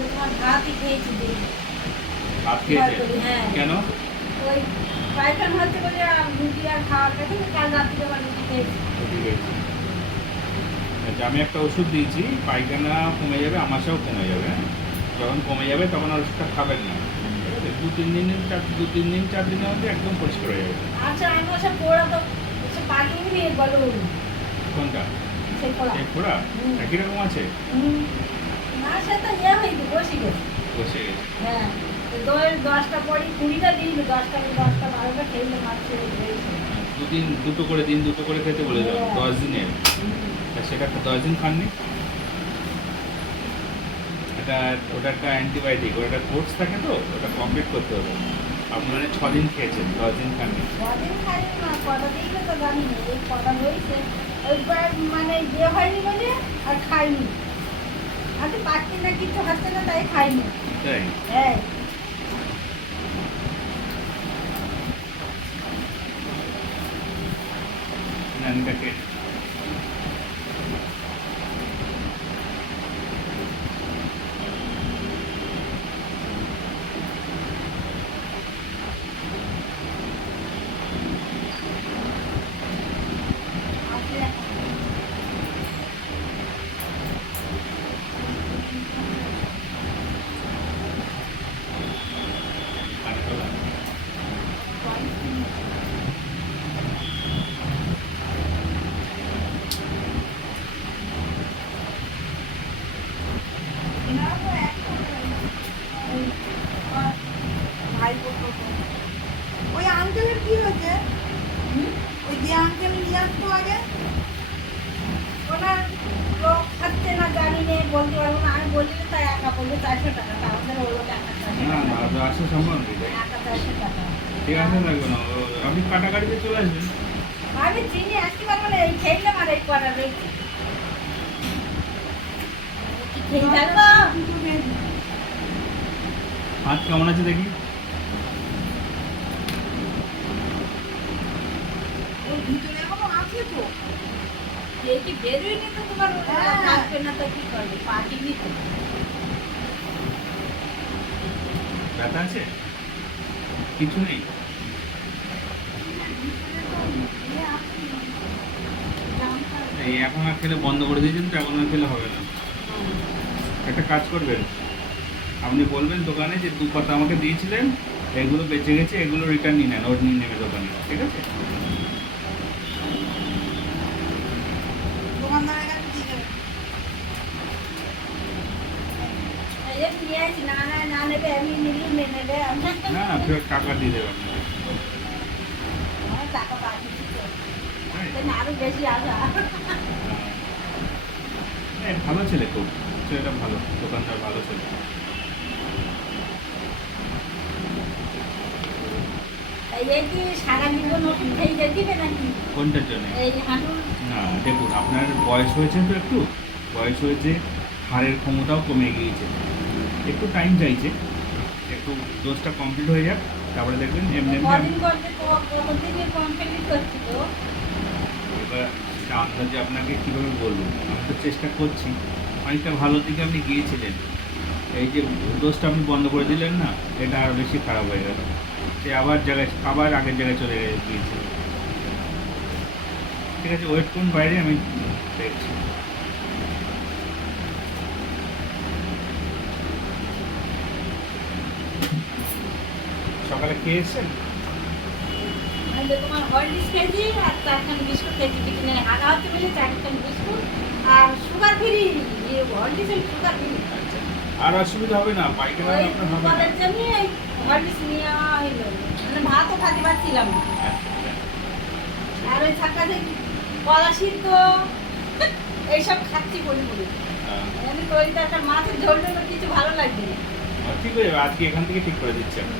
তোমার ভাতই খেয়েছি দিন। ভাত খেয়েছে? হ্যাঁ। কেন? ওই পায়খানা হচ্ছে বলে আর রুটি আর খাওয়ার কথা কাল রাত্রে আবার রুটি খেয়েছি। ঠিক আছে। আচ্ছা, আমি একটা ওষুধ দিয়েছি, পায়খানা কমে যাবে, আমাশাও কমে যাবে। হ্যাঁ? যখন কমে যাবে তখন আর ওষুধটা খাবেন না। ঠিক আছে? 2-3 দিন 4 দিনের মধ্যে একদম পরিষ্কার হয়ে যাবে। আচ্ছা আমি ওসব পোড়া তো সে পাকিয়ে নিয়ে বলো কোনটা? সেই পোড়া। এই ফোড়া একই রকম আছে? না সে তো ইয়ে হয়েছে বসে গেছে। বসে গেছে। হ্যাঁ 10টা পরে 20টা দিন 10টা 12টা খেলে মাত্র হয়েছে। দুটো করে দিন, দুটো করে খেতে বলে দিলাম, হ্যাঁ। 10 দিনের। তা সেটা 10 দিন খাননি? ওটা একটা অ্যান্টিবায়োটিক, ওটা একটা কোর্স থাকে, তো ওটা কমপ্লিট করতে হবে। আপনারা 6 দিন খেয়েছেন, 10 দিন খাননি। কদিন খাইনি না কটা দিলে তো জানি না এই কটা হয়েছে ওই মানে ইয়ে হয়নি বলে আর খাইনি। আচ্ছা পাচ্ছি না কিছু হচ্ছে না তাই খাইনি। তাই? হ্যাঁ নানিটাকে আসলে কানকলা। ভাই বলতো তো। ওই আঙ্কেলের কি হয়েছে? ওই যে আঙ্কেল নিয়ে আসতো আগে ওনার লোক খাচ্ছে না জানি নেই বলতে পারবো না আমি বলি তাই একা বলবে 400 টাকা তা আমাদের ওর লোক একা 400 না টাকা না, তো আসা সম্ভব নেই। তাই? একা 400 টাকা। ঠিক আছে, লাগবে না। আপনি কাটাকাটিতে চলে আসবেন। আমি চিনি আসতে পারবো না এই খেলে আমার এই কটা রয়েছে কি খেয়ে থাকবো দুটো খেয়ে দিই। হাত কেমন আছে দেখি? ওর ভিতরে এখনো আছে তো। খেয়ে কি বেরোয়নি তো তোমার হ্যাঁ। থাকবে না তো কি করবে পাঠিয়ে তো ব্যথা আছে? কিছু নেই? এই এখন আর খেলে বন্ধ করে দিয়েছেন, তো এখন আর খেলে হবে না। একটা কাজ করবেন, আপনি বলবেন দোকানে যে 2 পাতা আমাকে দিয়েছিলেন, এগুলো বেঁচে গেছে, এগুলো রিটার্ন নিয়ে নেন, ওর নিয়ে নেবে দোকানে। ঠিক আছে? দোকানদারের কাছে দিয়ে যাবে। এই যে নিয়ে আসি না না না নেবে আমি নিলে নিয়ে নেবে না না, ফেরত টাকা দিয়ে দেবে আপনাকে। আমার টাকা পাঠিয়েছি তো তাই? তাই না আরো বেশি আসা ভালো ছেলে, খুব ছেলেটা ভালো, দোকানদার ভালো ছেলে। এই কি সারা জীবন ওষুধ খেয়ে যেতে নাকি কোনটার জন্য? এই হাঁটুর না দেখুন, আপনার বয়স হয়েছে তো, একটু বয়স হয়েছে, হাড়ের ক্ষমতাও কমে গিয়েছে, একটু টাইম চাইছে, একটু ডোজটা কমপ্লিট হয়ে যাক, তারপরে দেখবেন এমনি এমনি কদিন করতে কতদিনে কমপ্লিট করছিল এবার সেটা আন্দাজে আপনাকে কীভাবে বলবো, আমি তো চেষ্টা করছি। অনেকটা ভালো দিকে আপনি গিয়েছিলেন, এই যে ডোজটা আপনি বন্ধ করে দিলেন না, এটা আরও বেশি খারাপ হয়ে গেল, সে আবার আগের জায়গায় চলে গিয়েছে। ঠিক আছে, ওয়েট করুন, বাইরে আমি দেখছি। সকালে খেয়ে এসেছেন? আমি তো তোমার হরলিক্স খেয়েছি আর 4খান বিস্কুট খেয়েছি টিফিনে হাগা হচ্ছে বলে 4খান বিস্কুট আর সুগার ফ্রি হরলিক্স এর সুগার ফ্রি আচ্ছা, আর অসুবিধা হবে না, পাইকারি ওই আপনার হবে না। দুপুরের জন্য হরলিক্স নিয়ে হইলো মানে ভাতও খাতে পারছিলাম না আচ্ছা, আর ওই থাকাতে কলা সিদ্ধ এইসব খাচ্ছি বলি বলি আচ্ছা। এমনি তরি তরকার মাছের ঝোল টোল কিছু ভালো লাগবে না ঠিক হয়ে যাবে, আজকে এখান থেকে ঠিক করে দিচ্ছি আমি।